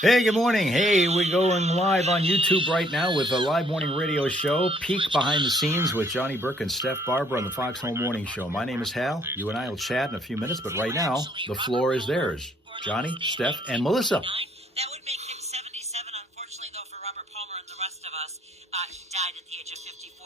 Hey, good morning. Hey, we're going live on YouTube right now with a live morning radio show, Peek Behind the Scenes with Johnny Burke and Steph Barber on the Foxhole Morning Show. My name is Hal. You and I will chat in a few minutes, but right now, the floor is theirs. Johnny, Steph, and Melissa. That would make him 77. Unfortunately, though, for Robert Palmer and the rest of us, he died at the age of 54.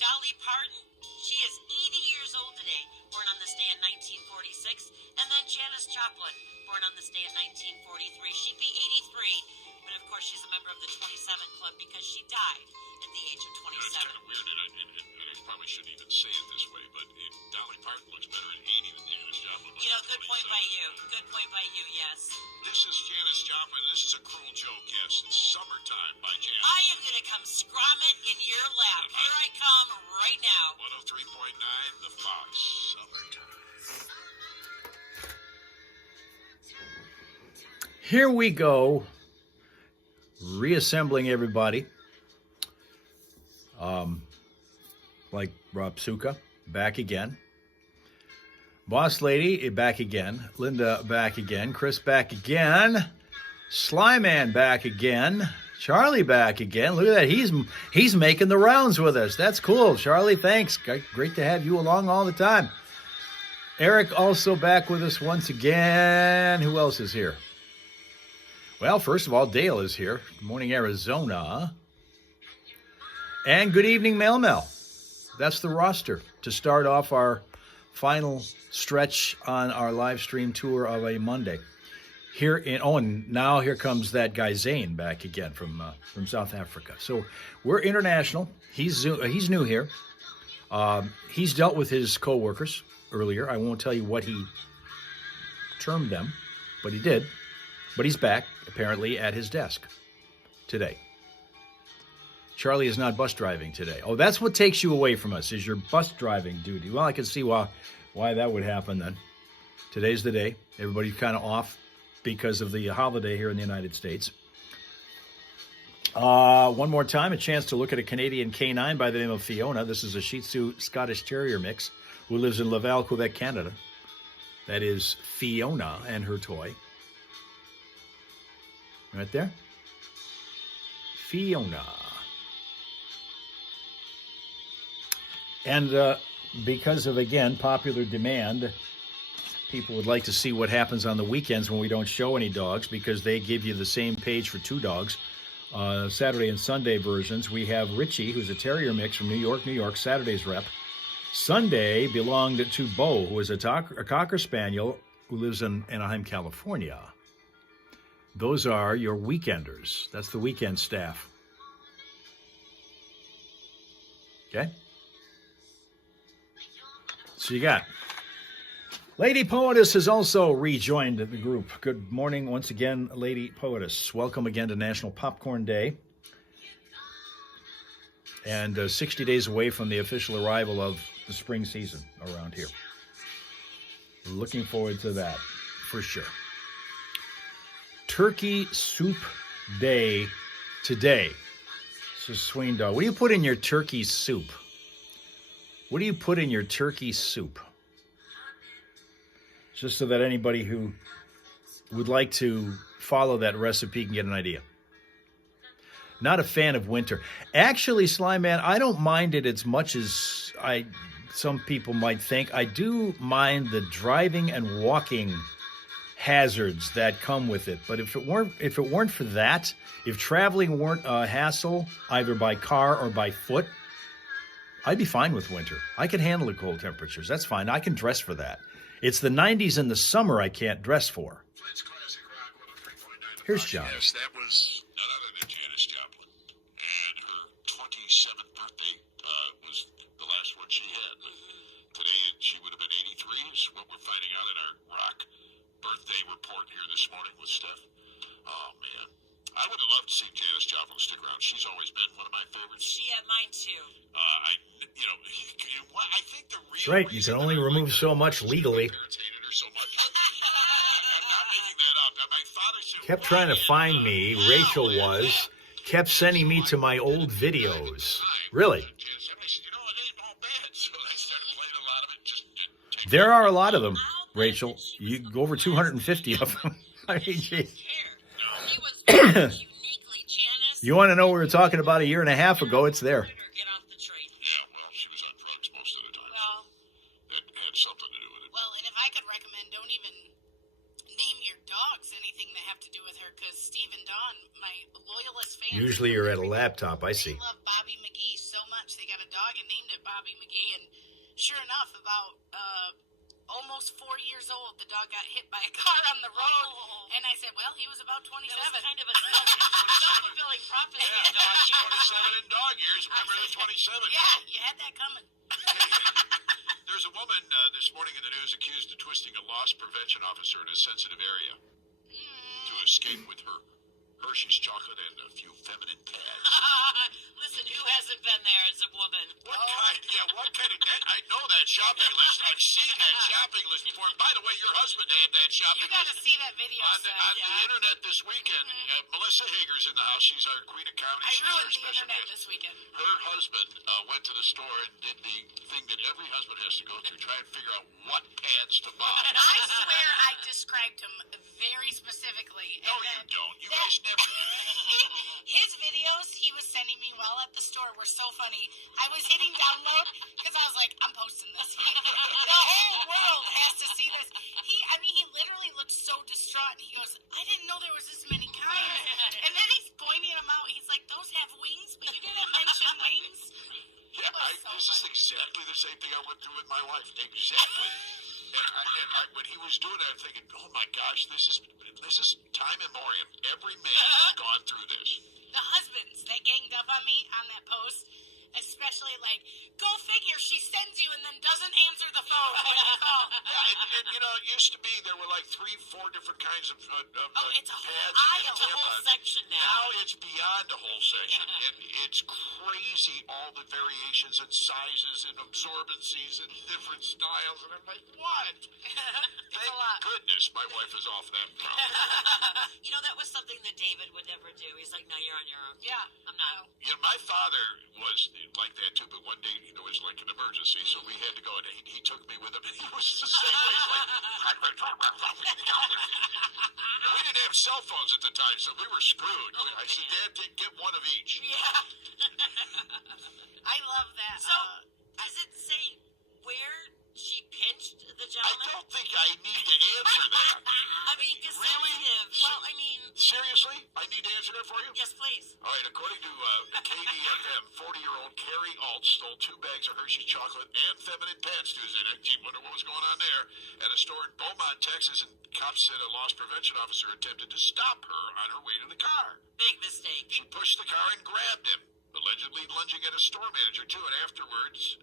Dolly Parton, she is 80 years old today, born on this day in 1946. And then Janis Joplin, born on this day in 1943. She'd be 83, but of course she's a member of the 27 Club because she died at the age of 27. It's kind of weird, and I probably shouldn't even say it this way, but Dolly Parton looks better at 80 than Janis Joplin. Good point by you. Good point by you, yes. This is Janis Joplin. This is a cruel joke, yes. It's Summertime by Janis. I am going to come scrum it in your lap. Here I come right now. 103.9, The Fox. Summertime. Here we go, reassembling everybody. Like Rob Suka, back again. Boss Lady, back again. Linda, back again. Chris, back again. Slyman, back again. Charlie, back again. Look at that. He's making the rounds with us. That's cool. Charlie, thanks. Great to have you along all the time. Eric also back with us once again. Who else is here? Well, first of all, Dale is here. Good morning, Arizona. And good evening, Mel. That's the roster to start off our final stretch on our live stream tour of a Monday. And now here comes that guy Zane back again from South Africa. So we're international. He's new here. He's dealt with his coworkers earlier. I won't tell you what he termed them, but he did. But he's back, apparently, at his desk today. Charlie is not bus driving today. Oh, that's what takes you away from us, is your bus driving duty. Well, I can see why that would happen then. Today's the day. Everybody's kind of off because of the holiday here in the United States. One more time, a chance to look at a Canadian canine by the name of Fiona. This is a Shih Tzu Scottish Terrier mix who lives in Laval, Quebec, Canada. That is Fiona and her toy. Right there. Fiona. And because of, again, popular demand, people would like to see what happens on the weekends when we don't show any dogs because they give you the same page for two dogs. Saturday and Sunday versions. We have Richie, who's a terrier mix from New York, Saturday's rep. Sunday belonged to Bo, who is a Cocker Spaniel who lives in Anaheim, California. Those are your weekenders. That's the weekend staff. Okay? So you got Lady Poetess has also rejoined the group. Good morning once again, Lady Poetess. Welcome again to National Popcorn Day. And 60 days away from the official arrival of the spring season around here. Looking forward to that, for sure. Turkey Soup Day today. So, Sween Dog, what do you put in your turkey soup? What do you put in your turkey soup? Just so that anybody who would like to follow that recipe can get an idea. Not a fan of winter. Actually, Slyman, I don't mind it as much as some people might think. I do mind the driving and walking hazards that come with it. But if it weren't for that, if traveling weren't a hassle, either by car or by foot, I'd be fine with winter. I can handle the cold temperatures. That's fine. I can dress for that. It's the 90s in the summer I can't dress for. Here's John. Yes, that was none other than Janis Joplin. And her 27th birthday was the last one she had. Today she would have been 83, is what we're finding out in our rock birthday report here this morning with Steph. Oh, man. I would have loved to see Janis Joplin stick around. She's always been one of my favorites. Mine too. I think the real That's right. You can only remove so much legally. Irritated her so much. I'm not making that up. My father said, Kept trying to find me. Rachel kept sending me to my old videos. Really? There are a lot of them, Rachel. You go over 250 of them. I mean, geez. She was very uniquely Janice. You want to know what we were talking about a year and a half ago? It's there. Get off the train. Yeah, well, she was on drugs most of the time. Well, It had something to do with it. Well, and if I could recommend, don't even name your dogs anything that have to do with her, because Steve and Dawn, my loyalist fans. Usually you're at a laptop, I see. They love Bobby McGee so much. They got a dog and named it Bobby McGee, and sure enough, about almost 4 years old, the dog got hit by a car on the road, and I said, well, he was about 27. that was kind of a self-fulfilling prophecy. Yeah, Dog years. 27 in dog years. Remember the 27? Yeah, you had that coming. There's a woman this morning in the news accused of twisting a loss prevention officer in a sensitive area to escape with her Hershey's chocolate and a few feminine pads. Listen, who hasn't been there as a woman? What kind of that? I know that shopping list. I've seen that shopping list before. And by the way, your husband had that shopping You got to list see that video. on the internet this weekend. Melissa Hager's in the house. She's our Queen of Comedy. I She's our ruined the special internet guest. this weekend. Her husband went to the store and did the thing that every husband has to go through, try and figure out what pads to buy. I swear I described him very specifically. No, you don't. You guys never do. His videos he was sending me while at the store were so funny. I was hitting download because I was like, I'm posting this. The whole world has to see this. He literally looked so distraught. He goes, I didn't know there was this many kinds. And then he's pointing them out. He's like, those have wings, but you didn't mention wings. Yeah, this is exactly the same thing I went through with my wife. Exactly. When he was doing it, I'm thinking, oh my gosh, this is time immemorial. Every man has gone through this. The husbands that ganged up on me on that post, especially like, go figure, she sends you and then doesn't answer the phone when you call. Yeah, and it used to be there were like 3-4 different kinds of it's a whole pads aisle. and It's a whole tampons. section now. Now it's beyond a whole section, and it's crazy all the variations and sizes and absorbencies and different styles, and I'm like, what? Thank goodness my wife is off that problem. You know, that was something that David would never do. He's like, no, you're on your own. Yeah. I'm not. You know, my father was like that too, but one day there was like an emergency, so we had to go, and he took me with him, and he was the same way. He's like, and we didn't have cell phones at the time, so we were screwed. I said, Dad, get one of each. Yeah. I love that. So, does it say where she pinched the I gentleman? don't think I need to answer that. I mean, Really? sensitive. Well, I mean, Seriously? I need to answer that for you? yes, please. All right, according to KDFM, 40-year-old Carrie Alt stole 2 bags of Hershey's chocolate and feminine pads Tuesday night. Gee, wonder what was going on there. At a store in Beaumont, Texas, and cops said a loss prevention officer attempted to stop her on her way to the car. Big mistake. She pushed the car and grabbed him, allegedly lunging at a store manager, too. And afterwards,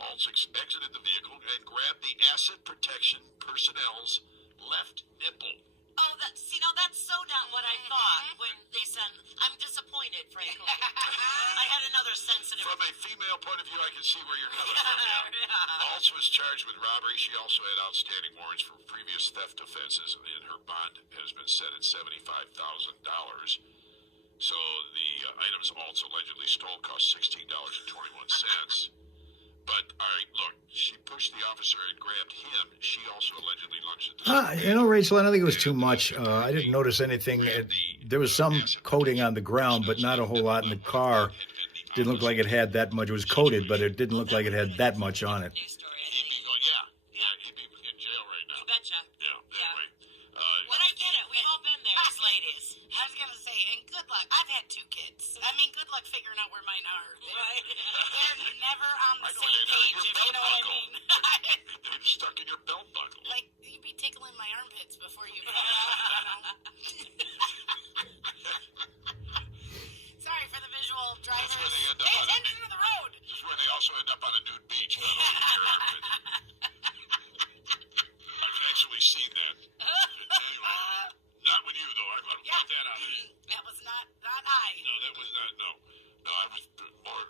Alt exited the vehicle and grabbed the asset protection personnel's left nipple. Oh, that's so not what I thought when they said, I'm disappointed, frankly. I had another sensitive. From a female point of view, I can see where you're coming from. Yeah. Alt was charged with robbery. She also had outstanding warrants for previous theft offenses, and her bond has been set at $75,000. So the items Alt allegedly stole cost $16.21. But, all right, look, she pushed the officer and grabbed him. She also allegedly lunged at the Rachel, I don't think it was too much. I didn't notice anything. There was some coating on the ground, but not a whole lot in the car. Didn't look like it had that much. It was coated, but it didn't look like it had that much on it. News story, I He'd be think. going, he'd be in jail right now. You betcha. Yeah, anyway. But I get it. We've all been there as ladies. I was going to say, and good luck. I've had 2 kids. I mean, good luck figuring out where mine are. Right. They're never on I the know same they're in page, your if belt you know what I buckle. mean. They're stuck in your belt buckle. Like, you'd be tickling my armpits before you Sorry for the visual drivers. That's where they end up Pay on attention to the road. This is where they also end up on a nude beach. Not over your armpit. I've actually seen that. Anyway, not with you, though. I'll point that out. That was not I. No, that was not, no. No, I was more...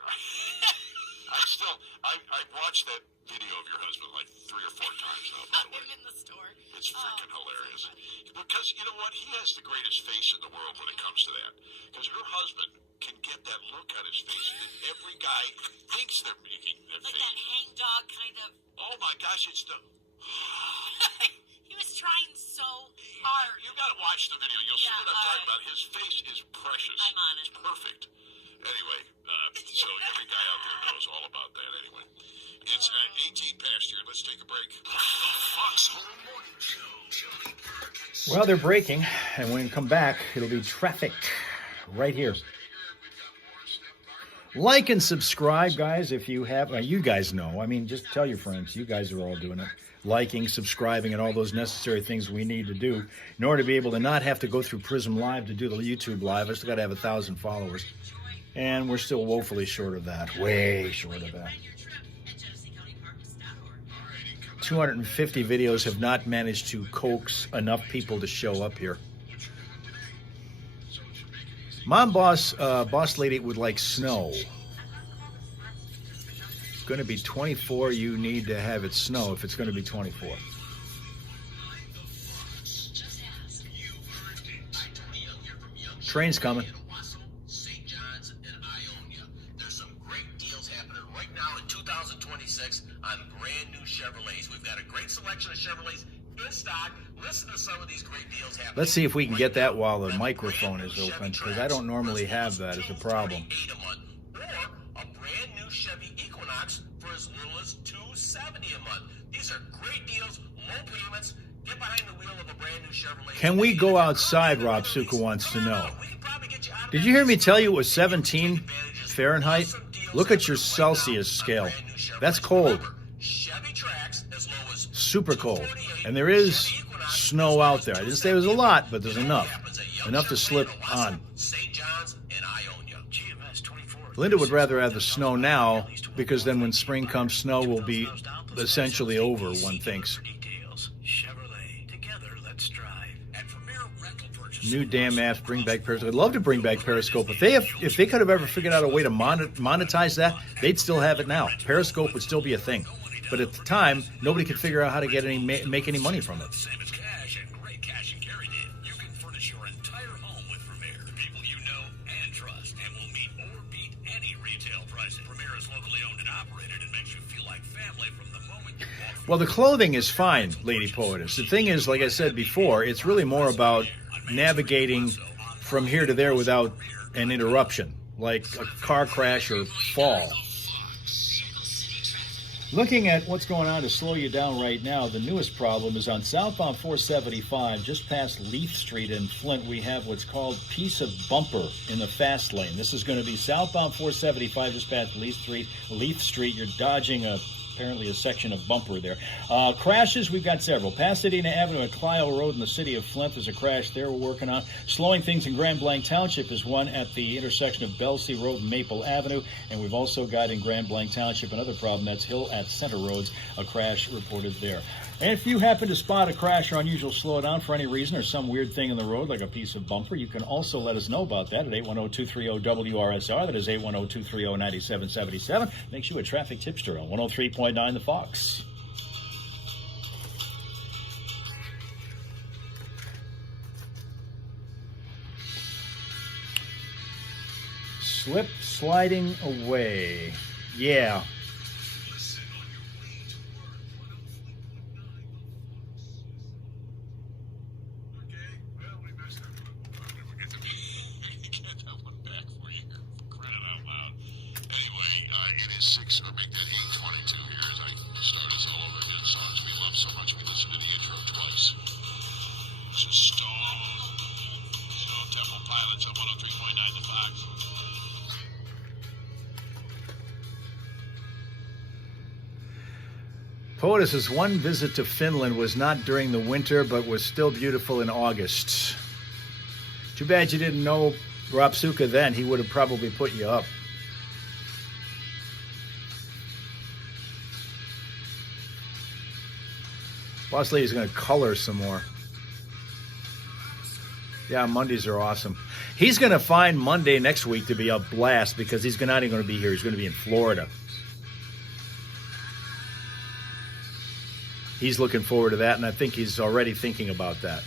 I watched that video of your husband like 3 or 4 times now, by the way. I'm in the store. It's freaking hilarious. Because, you know what? He has the greatest face in the world when it comes to that. Because her husband can get that look on his face that every guy thinks they're making their Like face. that hang dog kind of. Oh, my gosh, it's the... He was trying so hard. You got to watch the video. You'll see Yeah, what I'm talking about. His face is precious. I'm on it. It's perfect. Anyway, so every guy out there knows all about that anyway. It's 18 past here. Let's take a break. The Fox Home Morning Show. Well, they're breaking, and when we come back, it'll be traffic right here. Like and subscribe, guys, if you have. You guys know. I mean, just tell your friends. You guys are all doing it. Liking, subscribing, and all those necessary things we need to do in order to be able to not have to go through Prism Live to do the YouTube Live. I still got to have 1,000 followers. And we're still woefully short of that. Way short of that. 250 videos have not managed to coax enough people to show up here. Mom Boss Lady would like snow. Going to be 24. You need to have it snow if it's going to be 24. Train's coming. There's some great deals happening right now in 2026 on brand new Chevrolets. We've got a great selection of Chevrolets in stock. Listen to some of these great deals happening. Let's see if we can get that while the microphone is open, because I don't normally have that as a problem. Or a brand new Chevy Equinox for as little as $270 a month. These are great deals, low payments. Get behind the wheel of a brand new Chevrolet. Can we go outside, Rob Suka wants to know. Did you hear me tell you it was 17 Fahrenheit? Look at your Celsius scale. That's cold. Super cold. And there is snow out there. I didn't say it was a lot, but there's enough. Enough to slip on. Linda would rather have the snow now, because then when spring comes, snow will be essentially over, one thinks. New damn apps, bring back Periscope. I'd love to bring back Periscope. If they could have ever figured out a way to monetize that, they'd still have it now. Periscope would still be a thing. But at the time, nobody could figure out how to get make any money from it. Same as cash and great cash and carry day. You can furnish your entire home with Premier. The people you know and trust, and will meet or beat any retail prices. Premier is locally owned and operated and makes you feel like family from the moment you walk. Well, the clothing is fine, Lady Poetess. The thing is, like I said before, it's really more about navigating from here to there without an interruption, like a car crash or fall. Looking at what's going on to slow you down right now, the newest problem is on southbound 475, just past Leith Street in Flint. We have what's called piece of bumper in the fast lane. This is going to be southbound 475, just past Leith Street. You're dodging apparently a section of bumper there. Crashes, we've got several. Pasadena Avenue at Clio Road in the city of Flint, there's a crash there we're working on. Slowing things in Grand Blanc Township is one at the intersection of Belsey Road and Maple Avenue. And we've also got in Grand Blanc Township another problem, that's Hill at Center Roads, a crash reported there. And if you happen to spot a crash or unusual slowdown for any reason or some weird thing in the road like a piece of bumper, you can also let us know about that at 810-230-WRSR. That is 810-230-9777. Makes you a traffic tipster on 103.9 The Fox. Slip sliding away. Yeah. It is 6, or make that 8:22 here as I start us all over again. Songs we love so much, we listen to the intro twice. This is Stone Temple Pilots on 103.9 The Fox. Poetess's one visit to Finland was not during the winter, but was still beautiful in August. Too bad you didn't know Rob Suka then. He would have probably put you up. Boss Lady's going to color some more. Yeah, Mondays are awesome. He's going to find Monday next week to be a blast because he's not even going to be here. He's going to be in Florida. He's looking forward to that, and I think he's already thinking about that.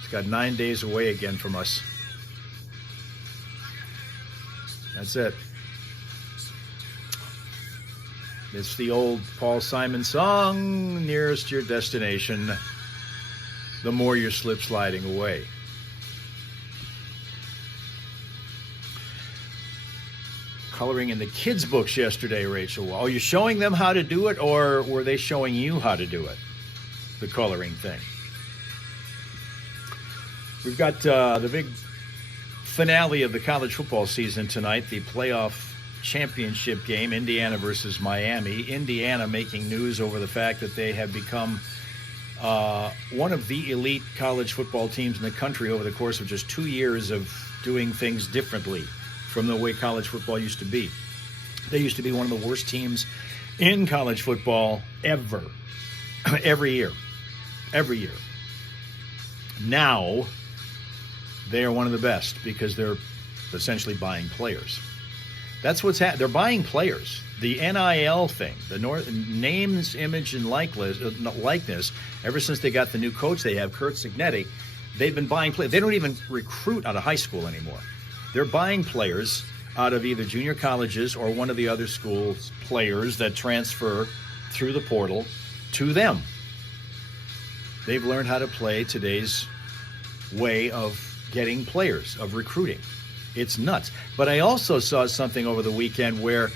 He's got 9 days away again from us. That's it. It's the old Paul Simon song, Nearest Your Destination. the more you're slip sliding away. Coloring in the kids' books yesterday, Rachel. Are you showing them how to do it, or were they showing you how to do it? The coloring thing. We've got the big finale of the college football season tonight, the playoff championship game, Indiana versus Miami. Indiana making news over the fact that they have become one of the elite college football teams in the country over the course of just 2 years of doing things differently from the way college football used to be. They used to be one of the worst teams in college football ever. Every year. Now, they are one of the best because they're essentially buying players. That's what's happening. They're buying players. The NIL thing, the names, image, and likeness, ever since they got the new coach they have, Kurt Signetti, they've been buying players. They don't even recruit out of high school anymore. They're buying players out of either junior colleges or one of the other schools' players that transfer through the portal to them. They've learned how to play today's way of getting players, of recruiting. It's nuts. But I also saw something over the weekend where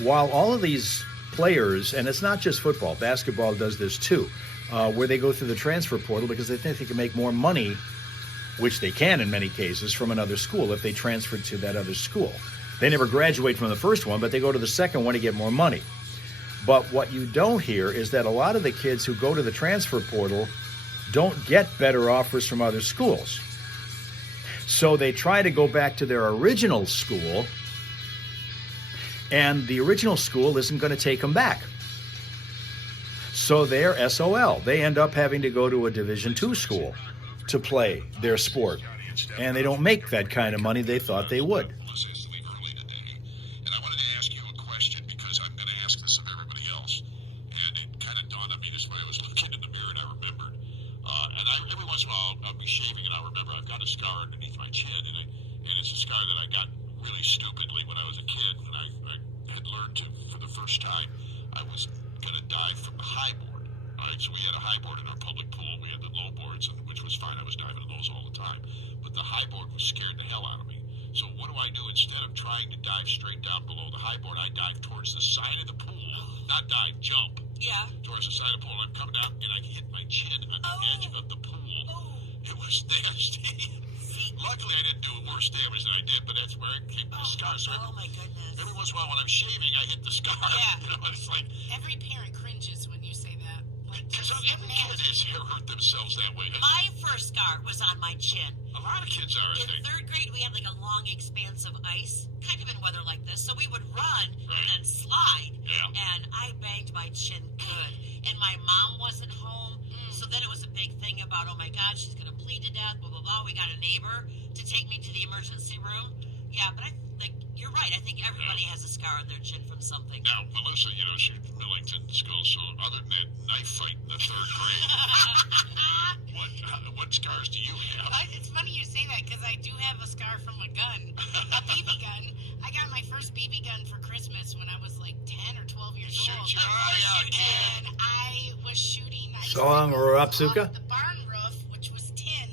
while all of these players, and it's not just football, basketball does this too, where they go through the transfer portal because they think they can make more money, which they can in many cases, from another school if they transfer to that other school. They never graduate from the first one, but they go to the second one to get more money. But what you don't hear is that a lot of the kids who go to the transfer portal don't get better offers from other schools. So they try to go back to their original school, and the original school isn't going to take them back. So they're SOL. They end up having to go to a Division II school to play their sport, and they don't make that kind of money they thought they would. And I wanted to ask you a question because I'm going to ask this of everybody else, and it kind of dawned on me this way. I was looking in the mirror and I remembered, every once in a while I'll be shaving and I'll remember I've got a scar underneath my chin, and it's a scar that I got really stupidly when I was a kid, when I had learned to, for the first time, I was going to dive from the high board. All right, so we had a high board in our public pool. We had the low boards, which was fine. I was diving in those all the time. But the high board was scared the hell out of me. So what do I do? Instead of trying to dive straight down below the high board, I dive towards the side of the pool. Not dive, jump. Yeah. Towards the side of the pool. I'm coming down, and I hit my chin on the edge of the pool. It was nasty. Luckily, I didn't do worse damage than I did, but that's where it came with the scar. So my goodness. Every once in a while when I'm shaving, I hit the scar. Yeah. You know, it's like... Every parent cringes when you say that. Like, Because every kid has hurt themselves that way. My first scar was on my chin. A lot of kids are, I In think. third grade, we had like a long expanse of ice, kind of in weather like this. So we would run and then slide. Yeah. And I banged my chin good. And my mom wasn't home. So then it was a big thing about, oh my God, she's going to bleed to death, blah, blah, blah. We got a neighbor to take me to the emergency room. Yeah, but you're right. I think everybody has a scar on their chin from something. Now, Melissa, she's from Millington School, so other than that knife fight in the third grade, what scars do you have? It's funny you say that because I do have a scar from a gun, a BB gun. I got my first BB gun for Christmas when I was like 10 or 12 years old. And I was shooting. So long, Rapsuka. The barn roof, which was tin.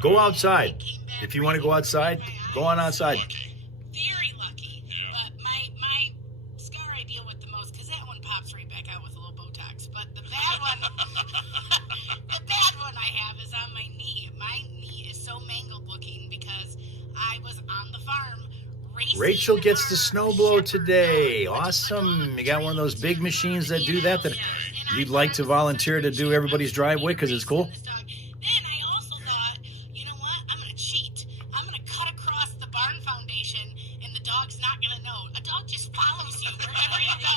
Go outside. If you want to go outside, go on outside. Very lucky. Yeah. But my scar I deal with the most because that one pops right back out with a little Botox. But the bad one, I have is on my knee. My knee is so mangled looking because I was on the farm. Rachel gets the snowblow today. Awesome. You got one of those big machines that do that you'd like to volunteer to do everybody's driveway because it's cool? Then I also thought, you know what? I'm going to cheat. I'm going to cut across the barn foundation, and the dog's not going to know. A dog just follows you wherever you go.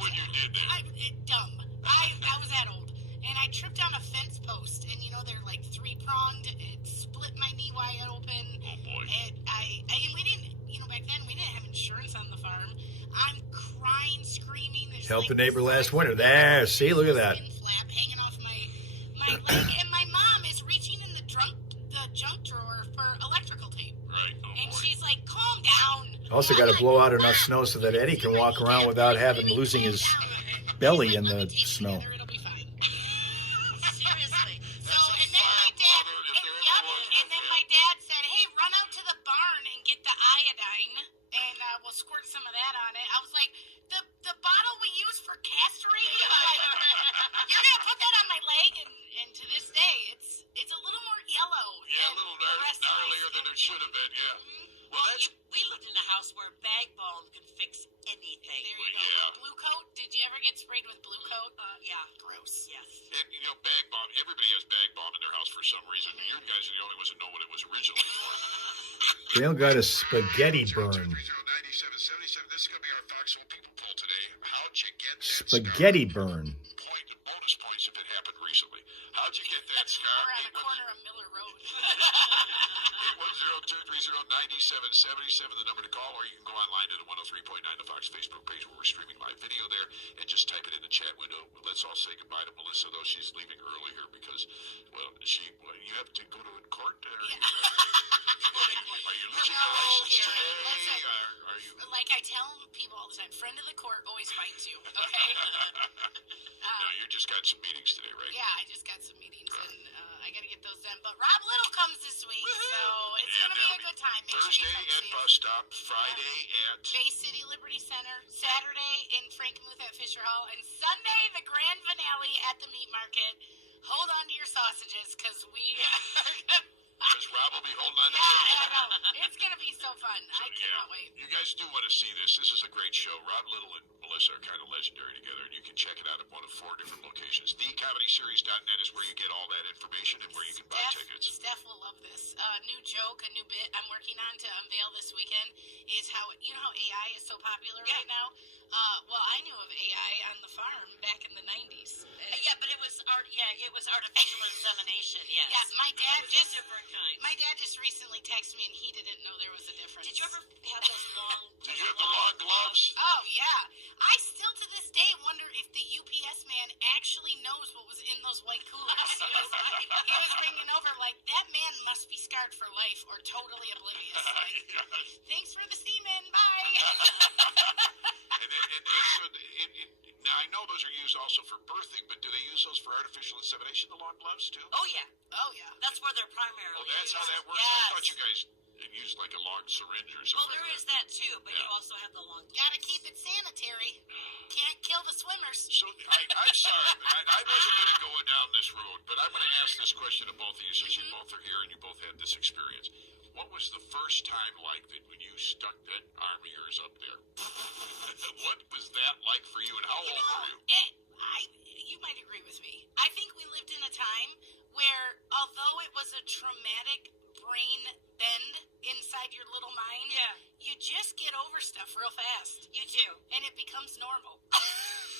When you did that? Dumb. I was that old. And I tripped on a fence post, and they're like three-pronged. It split my knee wide open. Oh, boy. And we didn't, back then, we didn't have insurance on the farm. I'm crying, screaming. There's Helped a like neighbor last winter. There, see, look at that. Flap hanging off my leg, and my mom is reaching in the junk drawer for electrical tape. Right. Oh, And boy. she's like, calm down. Also got to blow out enough snow so that Eddie can walk around without losing his belly in the snow. It'll be fine. Seriously. squirt some of that on it. I was like, the bottle we use for castrating, you're gonna put that on my leg, and to this day, it's a little more yellow. Yeah, a than little the rest of my gnarlier than skin. it should have been. Yeah. Mhm. Well, that's we lived in a house where bag balm could fix anything. There you go. Yeah. Blue coat. Did you ever get sprayed with blue coat? Yeah. Gross. Yes. and, bag bomb. Everybody has bag bomb in their house for some reason. You guys are the only ones that know what it was originally for. Dale got a spaghetti burn. 230-9777. This is going to be our Foxhole People poll today. How'd you get that Spaghetti scar? burn. Bonus points if it happened recently. How'd you get that scar? We're on the corner of Miller Road. 810-230-9777, the number to call, or you can go online to the 103.9 The Fox Facebook page where we're streaming live video there, and just type it in the chat window. Let's all say goodbye to Melissa, though she's leaving early here because, you have to go to court? Are you losing your license Gary, today? listen. Are you... Like I tell people all the time, friend of the court always fights you, okay? No, you just got some meetings today, right? Yeah, I just got some meetings, and I got to get those done. But Rob Little comes this week, so it's going to be a good time. Make sure you Thursday come at see Bus us. Stop, Friday at... Bay City Liberty Center, Saturday in Frankenmuth at Fisher Hall, and Sunday the grand finale at the meat market. Hold on to your sausages, because we are Because Rob will be holding on to I know. It's going to be so fun. I cannot wait. You guys do want to see this. This is a great show. Rob Little and Melissa are kind of legendary together, and you can check it out at one of 4 different locations. TheComedySeries.net is where you get all that information and where you can buy tickets. Steph will love this. New joke, a new bit I'm working on to unveil this weekend is how AI is so popular right now? Well, I knew of AI on the farm back in the 90s. Yeah, but it was artificial insemination. Yes. Yeah, my dad Which is different kinds. My dad just recently texted me, and he didn't know there was a difference. Did you ever have those long? Did you have the long gloves? Oh, yeah. I still, to this day, wonder if the UPS man actually knows what was in those white coolers. He was ringing over like, that man must be scarred for life or totally oblivious. Like, thanks for the semen. Bye. Now, I know those are used also for birthing, but do they use those for artificial insemination, the long gloves, too? Oh yeah. Oh, yeah. That's where they're primarily. Oh, that's how that works? Yes. I thought you guys used like a long syringe or something. Well, there is that too, but you also have the long. Gotta keep it sanitary. Can't kill the swimmers. So, I'm sorry. I wasn't going to go down this road, but I'm going to ask this question to both of you since you both are here and you both had this experience. What was the first time like that when you stuck that arm of yours up there? What was that like for you, and how old were you? You might agree with me. I think we lived in a time where, although it was a traumatic brain bend inside your little mind, you just get over stuff real fast. You do. And it becomes normal.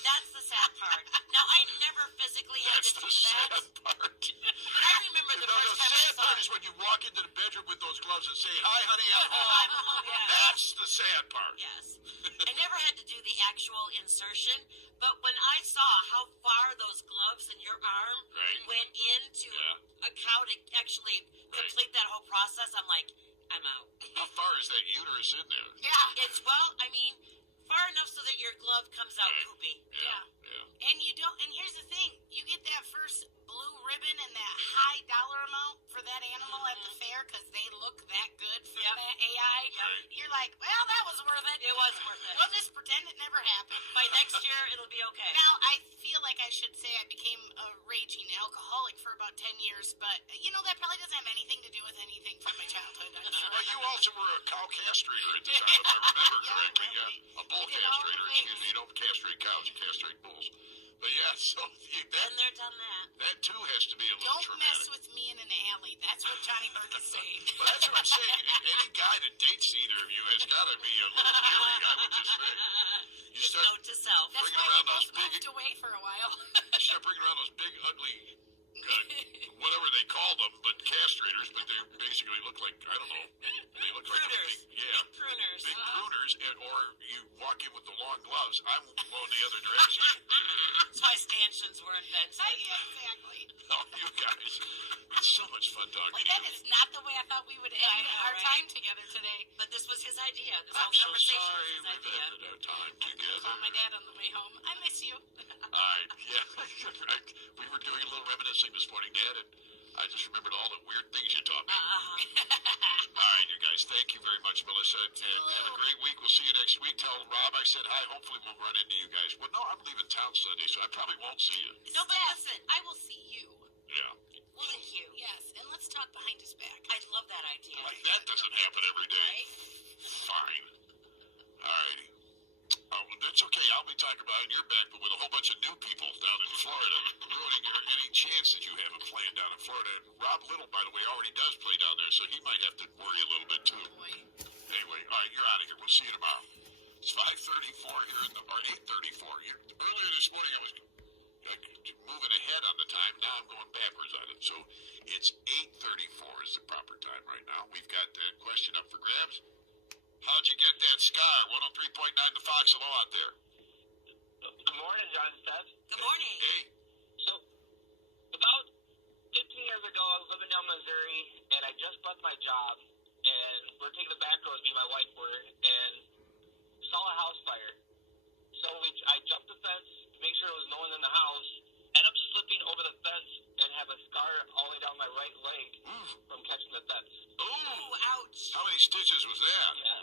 That's the sad part. Now, I never physically had That's to the do that. sad part. But I remember the first time I sad saw part it. is when you walk into the bedroom with those gloves and say, "Hi, honey, I'm home." I'm home, yeah. That's the sad part. Yes. I never had to do the actual insertion, but when I saw how far those gloves in your arm went into a cow to actually complete that whole process, I'm like, I'm out. How far is that uterus in there? Yeah. It's, far enough so that your glove comes out poopy. Yeah. And and here's the thing, you get that first blue ribbon and that high dollar amount for that animal at the fair because they look that good from that AI. You're like, well, that was worth it. It was worth it. We'll just pretend it never happened. By next year, it'll be okay. Now, I feel like I should say I became a raging alcoholic for about 10 years, but, that probably doesn't have anything to do with anything from my childhood, I'm sure. Well, you also were a cow castrator at the time, if I remember correctly. Yeah, a bull castrator. Excuse me. You don't castrate cows, you castrate bulls. But yeah, so Been there, done that. That too has to be a little Don't traumatic. mess with me in an alley. That's what Johnny Burke is saying. Well, that's what I'm saying. Any guy that dates either of you has got to be a little leery, I would just say. You Just start note to self. That's bringing why around we those both moved away for a while. those big, ugly, whatever they call them, but castrators, but they basically look like, I don't know, they look like a Pruners. big, Big pruners. big pruners, or you walk in with the long gloves. I'm going the other direction. That's why stanchions were invented. Exactly. Oh, you guys, it's so much fun talking Like, to that you. is not the way I thought we would end our time together today. But this was his idea. This I'm whole so conversation sorry was his we've idea. ended our time Call together. my dad on the way home. I miss you. All right, yeah, right. We were doing a little reminiscing this morning, Dad, and I just remembered all the weird things you taught me. All right, you guys, thank you very much, Melissa. And have a great week. We'll see you next week. Tell Rob I said hi. Hopefully we'll run into you guys. Well, no, I'm leaving town Sunday, so I probably won't see you. No, but listen, I will see you. Yeah. thank you. Yes, and let's talk behind his back. I love that idea. Like that doesn't happen every day. Right? Fine. All righty. Oh, well, that's okay. I'll be talking behind your back, but with a whole bunch of new people down in Florida, ruining any chance that you have of playing down in Florida. And Rob Little, by the way, already does play down there, so he might have to worry a little bit too. Anyway, all right, you're out of here. We'll see you tomorrow. It's 5:34 here, or 8:34. Earlier this morning, I was moving ahead on the time. Now I'm going backwards on it. So it's 8:34 is the proper time right now. We've got that question up for grabs. How'd you get that scar? 103.9 The Fox. Hello out there. Good morning, John and Steph. Good morning. Hey. So, about 15 years ago, I was living down Missouri, and I just left my job, and we were taking the back roads, me and my wife were, and saw a house fire. So I jumped the fence to make sure there was no one in the house, ended up slipping over the fence, and have a scar all the way down my right leg from catching the fence. Oh, Oh, ouch. how many stitches was that? Yeah.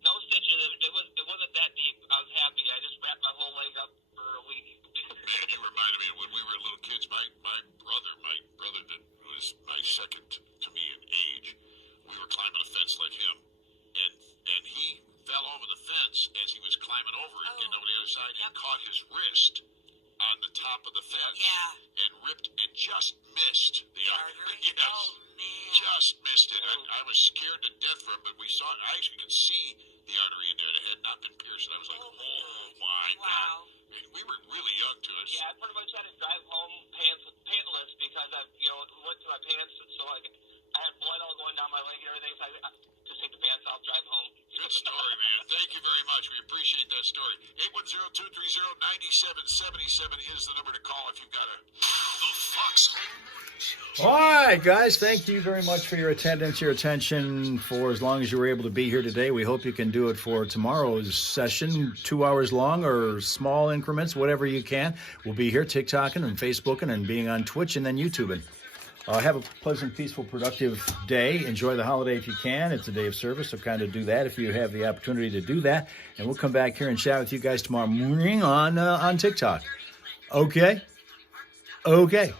No stitches. It wasn't that deep. I was happy. I just wrapped my whole leg up for a week. Man, you reminded me of when we were little kids. My brother that was my second to me in age, we were climbing a fence like him, and he fell over the fence as he was climbing over it, getting over the other side, and caught his wrist on the top of the fence, Yeah. and ripped and just missed the artery. Yes. Oh, man. Just missed it. I was scared to death for him, but I actually could see the artery in there that had not been pierced. And I was like, oh my Wow. God. And we were really young to us. Yeah, I pretty much had to drive home pantless because I, went through my pants, so like I had blood all going down my leg and everything. So I just take the pants off, drive home. Good story, man. Thank you very much. We appreciate that story. 810-230-9777 is the number to call if you've got the Fox Home Morning Show. All right, guys, thank you very much for your attendance, your attention for as long as you were able to be here today. We hope you can do it for tomorrow's session, 2 hours long or small increments, whatever you can. We'll be here TikToking and Facebooking and being on Twitch and then YouTubing. Have a pleasant, peaceful, productive day. Enjoy the holiday if you can. It's a day of service, so kind of do that if you have the opportunity to do that. And we'll come back here and chat with you guys tomorrow morning on TikTok. Okay? Okay.